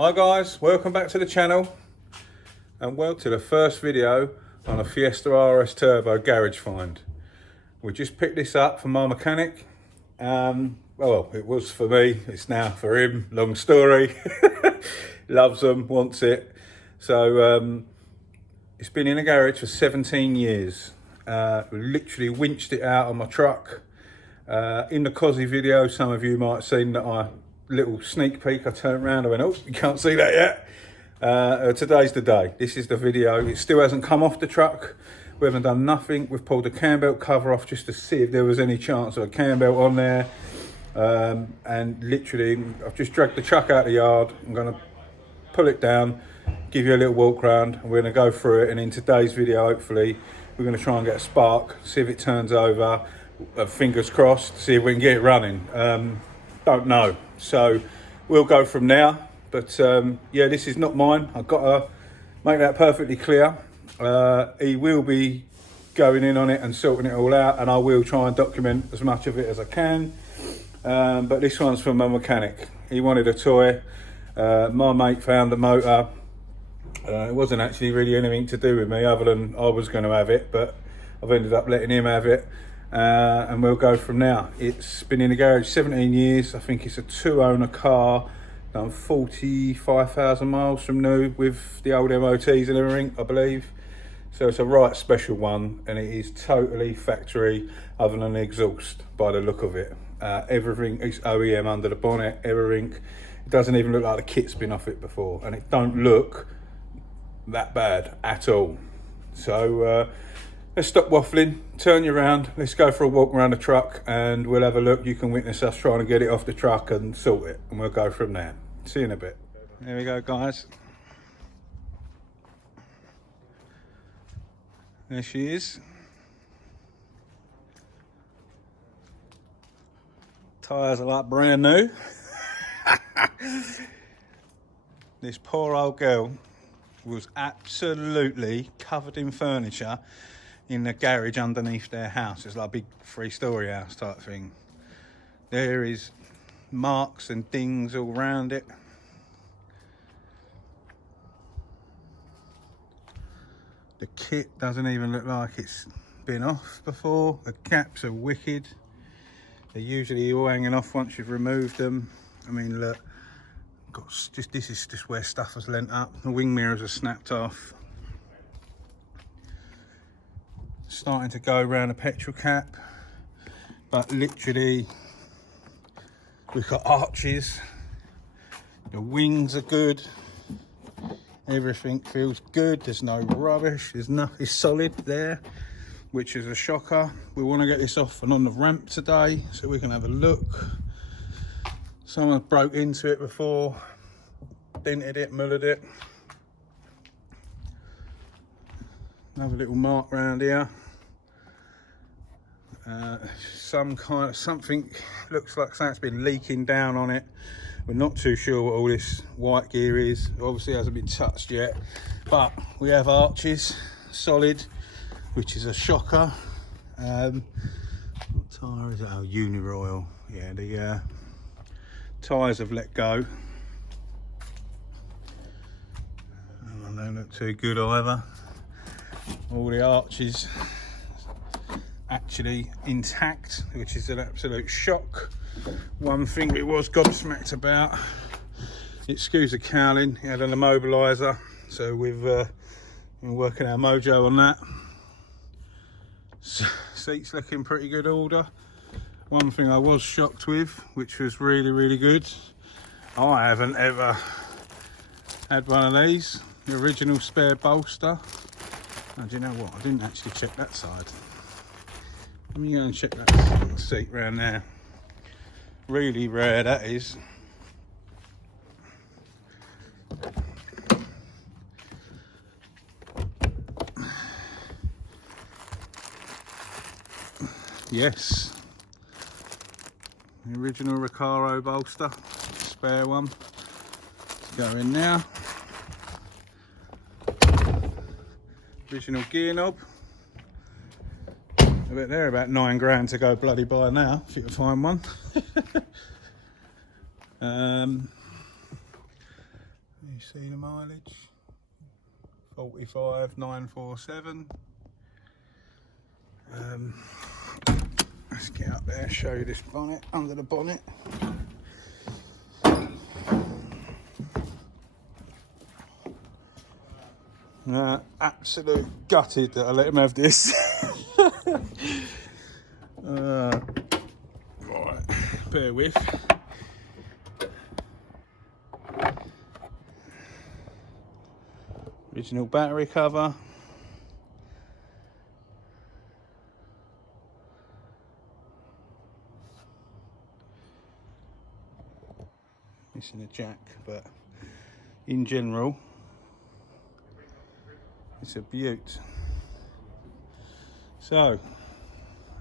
Hi guys, welcome back to the channel and welcome to the first video on a Fiesta RS Turbo garage find. We just picked this up from my mechanic. Well, it was for me, it's now for him, long story. Loves them, wants it. So it's been in a garage for 17 years. Literally winched it out on my truck. In the Cosy video, some of you might have seen that little sneak peek, I turned around, I went, oh, you can't see that yet. Today's the day. This is the video. It still hasn't come off the truck. We haven't done nothing. We've pulled the cam belt cover off just to see if there was any chance of a cam belt on there. And literally, I've just dragged the truck out of the yard. I'm going to pull it down, give you a little walk around, and we're going to go through it. And in today's video, hopefully, we're going to try and get a spark, see if it turns over. Fingers crossed, see if we can get it running. Don't know. So we'll go from there. But yeah, this is not mine. I've got to make that perfectly clear. He will be going in on it and sorting it all out, and I will try and document as much of it as I can. But this one's from my mechanic. He wanted a toy. My mate found the motor. It wasn't actually really anything to do with me other than I was going to have it, but I've ended up letting him have it. And we'll go from now. It's been in the garage 17 years. I think it's a 2-owner car, done 45,000 miles from new with the old MOTs and everything, I believe. So it's a right special one, and it is totally factory other than the exhaust by the look of it. Everything is OEM under the bonnet, everything. It doesn't even look like the kit's been off it before, and it don't look that bad at all. So let's stop waffling, turn you around, let's go for a walk around the truck and we'll have a look. You can witness us trying to get it off the truck and sort it, and we'll go from there. See you in a bit. There we go, guys. There she is. Tyres are like brand new. This poor old girl was absolutely covered in furniture in the garage underneath their house. It's like a big 3-story house type thing. There is marks and dings all around it. The kit doesn't even look like it's been off before. The caps are wicked. They're usually all hanging off once you've removed them. I mean, look, this is just where stuff has lent up. The wing mirrors are snapped off. Starting to go around a petrol cap, but literally we've got arches, the wings are good, everything feels good, there's no rubbish, there's nothing solid there, which is a shocker. We want to get this off and on the ramp today so we can have a look. Someone broke into it before, dented it, mullered it. Another little mark around here. Something looks like something's been leaking down on it. We're not too sure what all this white gear is. It obviously hasn't been touched yet, but we have arches, solid, which is a shocker. What tyre is it? Oh, Uniroyal. Yeah, the tyres have let go. Oh, they don't look too good either. All the arches actually intact, which is an absolute shock. One thing we was gobsmacked about, excuse the cowling, it had an immobiliser, so we've been working our mojo on that. Seats looking pretty good order. One thing I was shocked with, which was really good, I haven't ever had one of these, the original spare bolster. Oh, do you know what, I didn't actually check that side. Let me go and check that seat round there. Really rare, that is. Yes. The original Recaro bolster, spare one. Let's go in now. Original gear knob. I bet they're about £9 to go bloody buy now, if you can find one. you see the mileage? 45,947. Let's get up there and show you this bonnet, under the bonnet. Absolute gutted that I let him have this. Right, bear with. Original battery cover. Missing a jack, but in general, it's a beaut. So,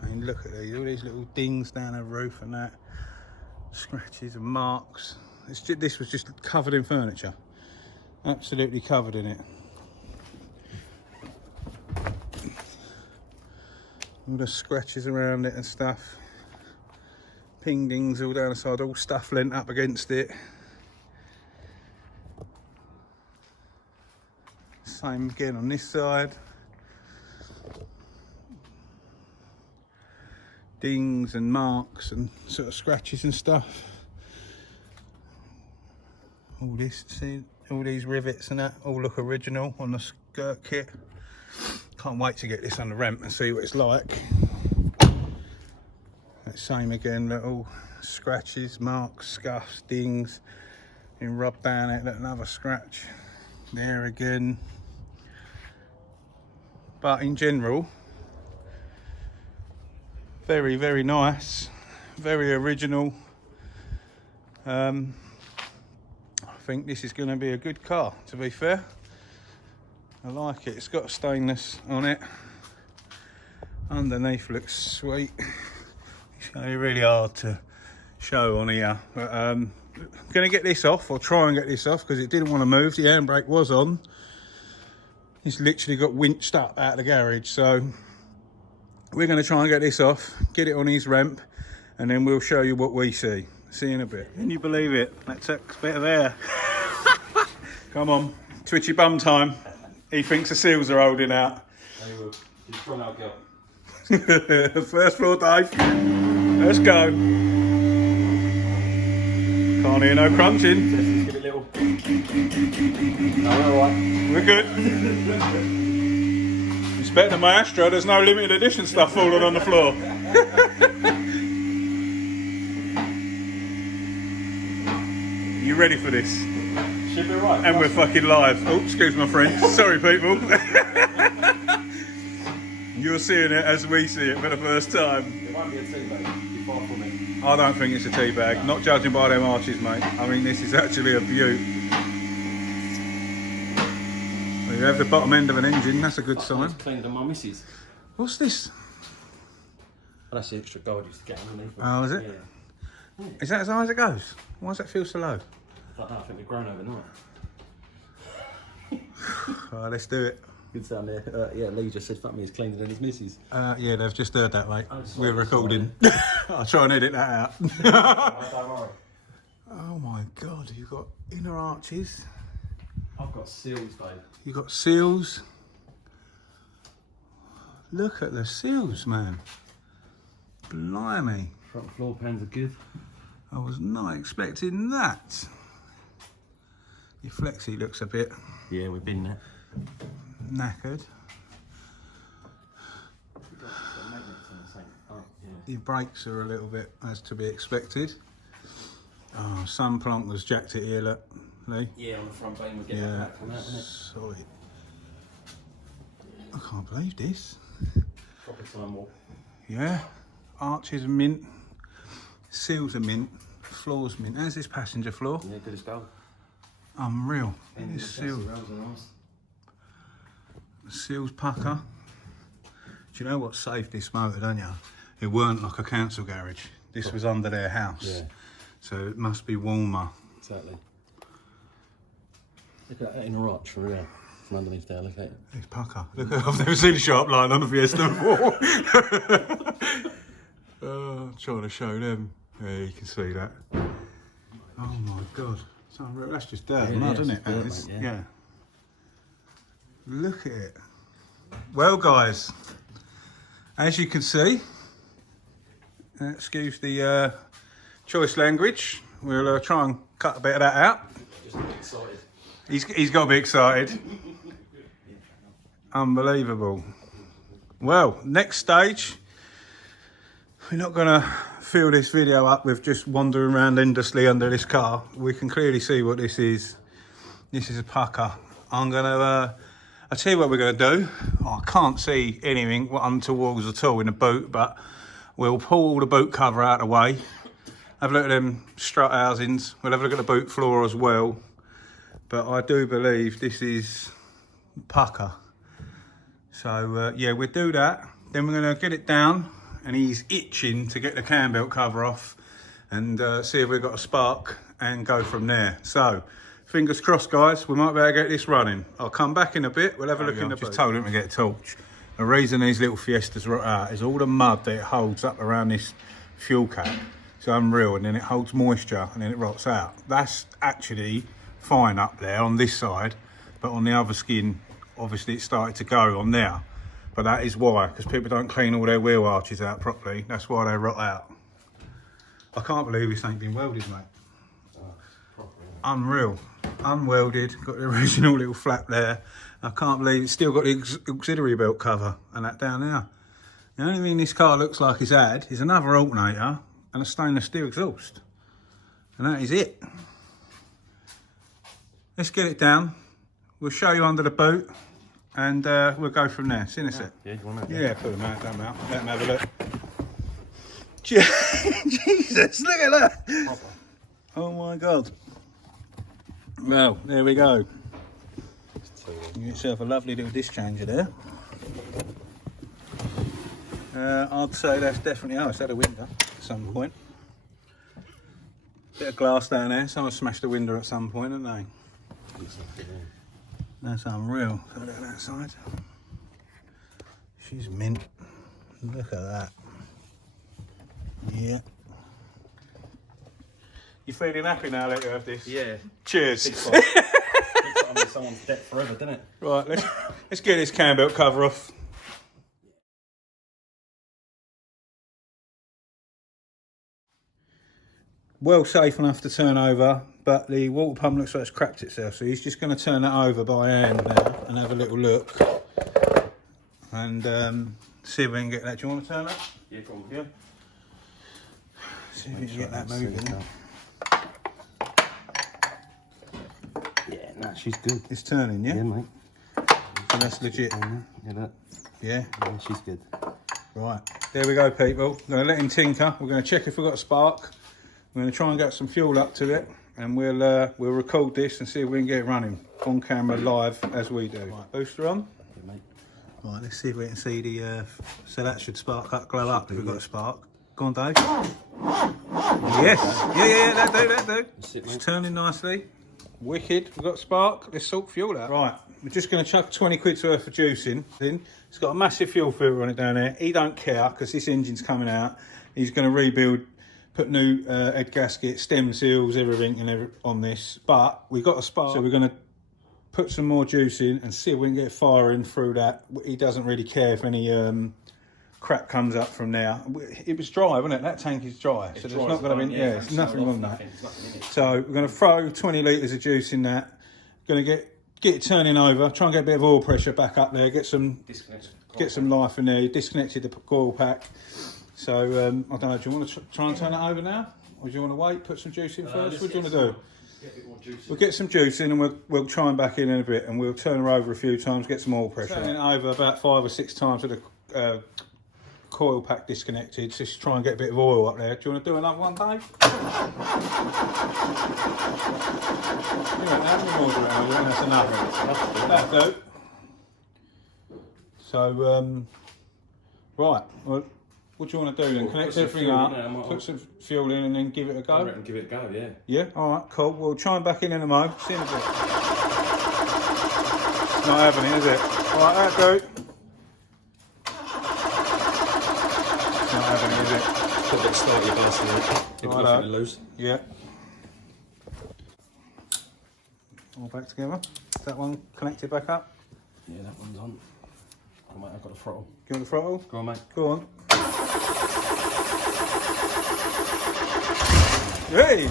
I mean, look at these, all these little dings down the roof and that, scratches and marks. This was just covered in furniture, absolutely covered in it. All the scratches around it and stuff. Ping dings all down the side, all stuff lent up against it. Same again on this side. Dings and marks and sort of scratches and stuff. All this, see, all these rivets and that, all look original on the skirt kit. Can't wait to get this on the ramp and see what it's like. Same again, little scratches, marks, scuffs, dings. You rub down it, another scratch. There again. But in general, very, very nice, very original. I think this is going to be a good car, to be fair. I like it. It's got stainless on it. Underneath looks sweet. It's going to be really hard to show on here. But I'm going to get this off, or try and get this off, because it didn't want to move. The handbrake was on. It's literally got winched up out of the garage. So we're going to try and get this off, get it on his ramp, and then we'll show you what we see. See you in a bit. Can you believe it? That took a bit of air. Come on, twitchy bum time. He thinks the seals are holding out. They will. Just run out, girl. First floor, Dave. Let's go. Can't hear no crunching. Just give it a little. No, we're alright. We're good. It's better than my Astra. There's no limited edition stuff falling on the floor. You ready for this? Should be right. And we're fucking live. Oh, excuse my friend. Sorry, people. You're seeing it as we see it for the first time. It won't be a tea bag. You're far from it. I don't think it's a tea bag. Not judging by them arches, mate. I mean, this is actually a beaut. Well, you have the bottom end of an engine. That's a good sign. It's cleaner than my missus. What's this? Well, that's the extra gold used to get underneath. Oh, is it? Yeah. Is that as high as it goes? Why does that feel so low? I don't know, I think we've grown overnight. Right, let's do it. Good sound there. Yeah, Lee just said fuck me, it's cleaner than his missus. Yeah, they've just heard that, mate. Oh, sorry, We're recording. I'll try and edit that out. Don't worry. Oh my God, you've got inner arches. I've got seals, babe. You've got seals. Look at the seals, man. Blimey. Front floor pans are good. I was not expecting that. Your flexi looks a bit Yeah, we've been there. knackered. Your brakes are a little bit as to be expected. Oh, sun Plonker's jacked it here, look, Lee. Yeah, on the front beam we're getting that back from that, isn't it? Sorry. I can't believe this. Proper time walk. Yeah, arches are mint, seals are mint, floor's mint. How's this passenger floor? Yeah, good as gold. Unreal. And This seal. rails are nice. Seals pucker. Do you know what saved this motor, don't you? It weren't like a council garage. This was under their house. Yeah. So it must be warmer. Exactly. Look at that inner arch from here. From underneath there, look at it. It's pucker. Look, I've never seen a sharp line on a Fiesta before. I'm trying to show them. Yeah, you can see that. Oh my God. It's unreal. That's just dirt, Yeah, mud, yeah, isn't it? it's dirt, It's- mate, yeah. Look at it. Well, guys, as you can see, excuse the choice language, we'll try and cut a bit of that out. Just a bit excited. He's got to be excited. Unbelievable. Well, next stage, we're not going to fill this video up with just wandering around endlessly under this car. We can clearly see what this is. This is a pucker. I'm going to, I'll tell you what we're going to do. Oh, I can't see anything untowards at all in the boot, but we'll pull all the boot cover out of the way. Have a look at them strut housings. We'll have a look at the boot floor as well. But I do believe this is pucker. So yeah, we'll do that. Then we're going to get it down, and he's itching to get the cam belt cover off and see if we've got a spark and go from there. So fingers crossed, guys, we might be able to get this running. I'll come back in a bit. We'll have a look in the boot. Just told him to get a torch. The reason these little Fiestas rot out is all the mud that it holds up around this fuel cap. It's unreal, and then it holds moisture and then it rots out. That's actually fine up there on this side, but on the other skin, obviously it started to go on there. But that is why, because people don't clean all their wheel arches out properly. That's why they rot out. I can't believe this ain't been welded, mate. Unreal. Unwelded, got the original little flap there. I can't believe it's still got the auxiliary belt cover and that down there. The only thing this car looks like it's had is another alternator and a stainless steel exhaust. And that is it. Let's get it down. We'll show you under the boot and we'll go from there. See you in a sec. Yeah, you want that? Yeah, put them out, don't out. Let them have a look. Jesus, look at that. Oh my God. Well, there we go. You get yourself a lovely little disc changer there. I'd say that's definitely, oh, it's had a window at some point. Bit of glass down there. Someone smashed the window at some point, haven't they? That's unreal. So look at that side. She's mint. Look at that. Yeah. You feeling happy now that you have this? Yeah. Cheers. Looks like I'm in someone's debt forever, doesn't it? Right, let's get this cam belt cover off. Well safe enough to turn over, but the water pump looks like it's crapped itself, so he's just going to turn that over by hand now and have a little look and see if we can get that. Do you want to turn that? Yeah, probably. Yeah. See if we can get that moving. Yeah, no, she's good. It's turning, yeah? Yeah, mate. So that's legit. Yeah, that. Yeah? Yeah, she's good. Right, there we go, people. I'm going to let him tinker. We're going to check if we've got a spark. We're going to try and get some fuel up to it, and we'll record this and see if we can get it running on camera live as we do. Right, booster on. Yeah, mate. Right, let's see if we can see the. So that should spark up, glow up if we've got a spark. Go on, Dave. Yes, yeah, that do. That's it, It's mate. turning nicely. Wicked. We've got a spark. Let's sort fuel out. Right, we're just going to chuck 20 quid's worth of juice in. It's got a massive fuel filter on it down there. He don't care because this engine's coming out. He's going to rebuild. Put new head gasket, stem seals, everything on this. But we've got a spark, so we're going to put some more juice in and see if we can get firing through that. He doesn't really care if any crap comes up from there. It was dry, wasn't it? That tank is dry, so there's not going to be, there's nothing wrong with that. Nothing in it. So we're going to throw 20 litres of juice in that. Going to get it turning over, try and get a bit of oil pressure back up there, get some life in there. You disconnected the coil pack. So, I don't know, do you want to try and turn it over now? Or do you want to wait, put some juice in first? What do you want to do? Get a bit more juice. We'll get some juice in and we'll try and back in a bit, and we'll turn her over a few times, get some oil pressure. Turn it over about 5 or 6 times with the coil pack disconnected, just try and get a bit of oil up there. Do you want to do another one, Dave? You don't have any more around, that's enough. That'll do. So, right, well, what do you want to do then? Connect everything up, put some fuel in and then give it a go? I reckon give it a go, yeah. Yeah, alright, cool. We'll try and back in a mo. See you in a bit. It's not happening, is it? Alright, that do. It's not happening, is it? Got a bit starty, basically. You're looking to lose. Yeah. All back together. Is that one connected back up? Yeah, that one's on. Oh, mate, I've got the throttle. Give it the throttle. Go on, mate. Go on. Hey!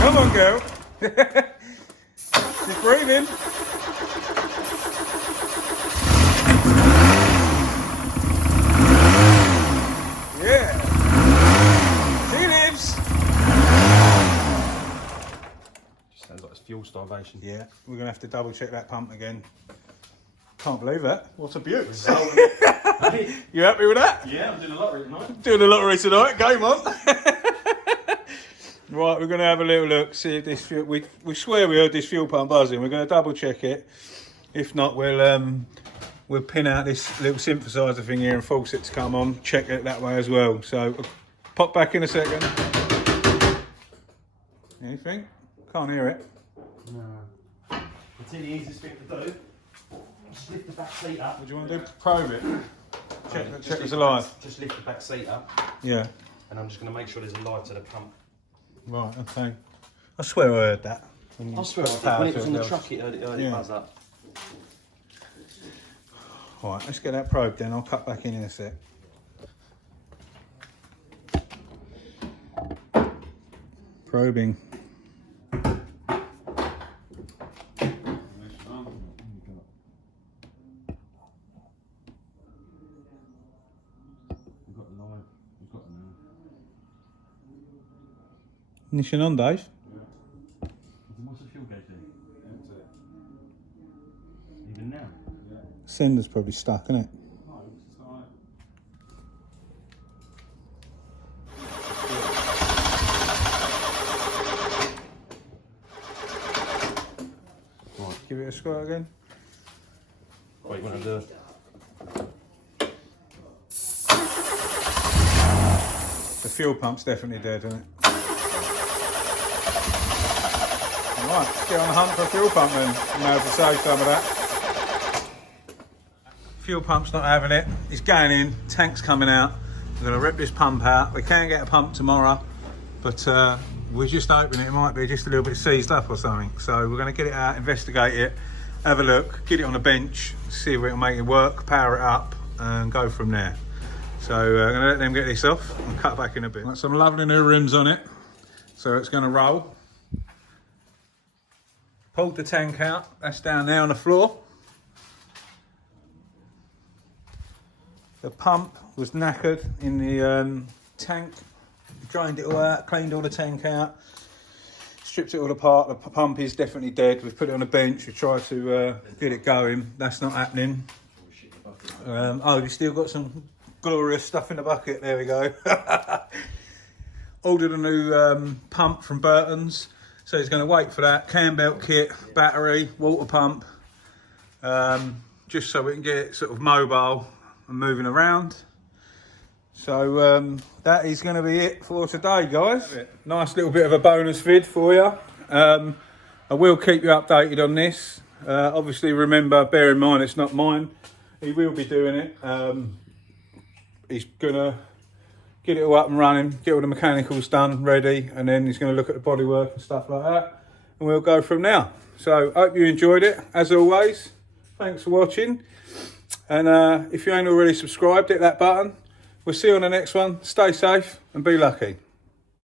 Come on, girl. She's breathing. Yeah. She lives. Just sounds like it's fuel starvation. Yeah, we're going to have to double check that pump again. Can't believe that. What a beaut. Hey. You happy with that? Yeah, I'm doing a lottery tonight. Doing a lottery tonight. Game on. Right, we're going to have a little look, see if this fuel, we swear we heard this fuel pump buzzing. We're going to double check it. If not, we'll pin out this little synthesizer thing here and force it to come on. Check it that way as well. So I'll pop back in a second. Anything? Can't hear it. No. I'll tell you the easiest thing to do. Just lift the back seat up. What do you want to do? Probe it. Check Just it's alive. Just lift the back seat up. Yeah. And I'm just going to make sure there's a light to the pump. Right, okay. I swear I heard that. I swear, when it was on the truck, it heard it buzz up. Right, let's get that probe then. I'll cut back in a sec. Probing. Ignition on, Dave. Yeah. What's the fuel gauge then? Empty. Even now? Yeah. Sender's probably stuck, isn't it? No, it's alright. Right, give it a squirt again. What you want to do? The fuel pump's definitely dead, isn't it? Right, let's get on the hunt for a fuel pump then. Now to save some of that. Fuel pump's not having it. It's going in, tank's coming out. We're going to rip this pump out. We can get a pump tomorrow, but we're just hoping it might be just a little bit seized up or something. So we're going to get it out, investigate it, have a look, get it on a bench, see if we can make it work, power it up, and go from there. So I'm going to let them get this off and cut back in a bit. Got some lovely new rims on it, so it's going to roll. Pulled the tank out, that's down there on the floor. The pump was knackered in the tank. Drained it all out, cleaned all the tank out, stripped it all apart. The pump is definitely dead. We've put it on a bench, we tried to get it going. That's not happening. Oh, we still got some glorious stuff in the bucket, there we go. Ordered a new pump from Burton's. So he's going to wait for that. Cam belt kit, battery, water pump, just so we can get it sort of mobile and moving around. So that is going to be it for today, guys. Nice little bit of a bonus vid for you. I will keep you updated on this. Obviously, remember, bear in mind, it's not mine. He will be doing it. He's going to get it all up and running, get all the mechanicals done, ready, and then he's going to look at the bodywork and stuff like that, and we'll go from now. So, hope you enjoyed it. As always, thanks for watching, and if you ain't already subscribed, hit that button. We'll see you on the next one. Stay safe and be lucky.